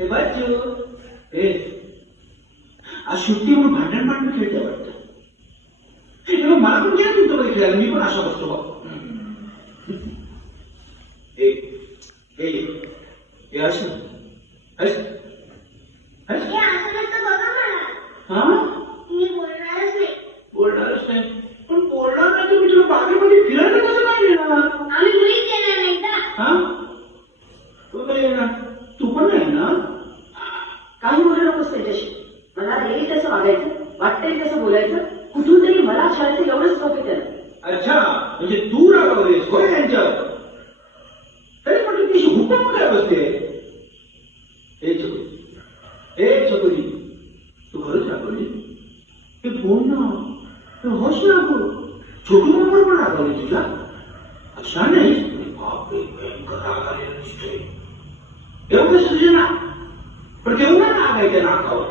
हे बच्चू हे आज सुट्टी म्हणून भांडण खेळते वाटतं. मला पण गेलं तुमच्याकडे खेळायला, मी पण असा बसतो बा. बोलणारच नाही पण बोलणार नाही तुम्ही तुला बागेमध्ये फिरायला कसं काय येणार? आम्ही मुलीच येणार नाही का? हा तू नाही येणार, तू पण नाही ना. काही बोलू नकोस त्याच्याशी. मला येईल तसं वागायचं, वाटतंय तसं बोलायचं. कुठून तरी मला शाळेचं एवढंच कॉपी कर. अच्छा म्हणजे तू रागावलीस होय यांच्यावर. तरी पण तुझी हुकूम काय बसते. हे चकोरी तू खरंच रागवली. ते बोल ना, होश रागव. छोटू मामावर पण रागवली तुझ्या. अशा नाही बापरे भयंकर राग आलेला दिसतोय. एवढं तुझे ना पण तेवढं रागायचं नाकावर.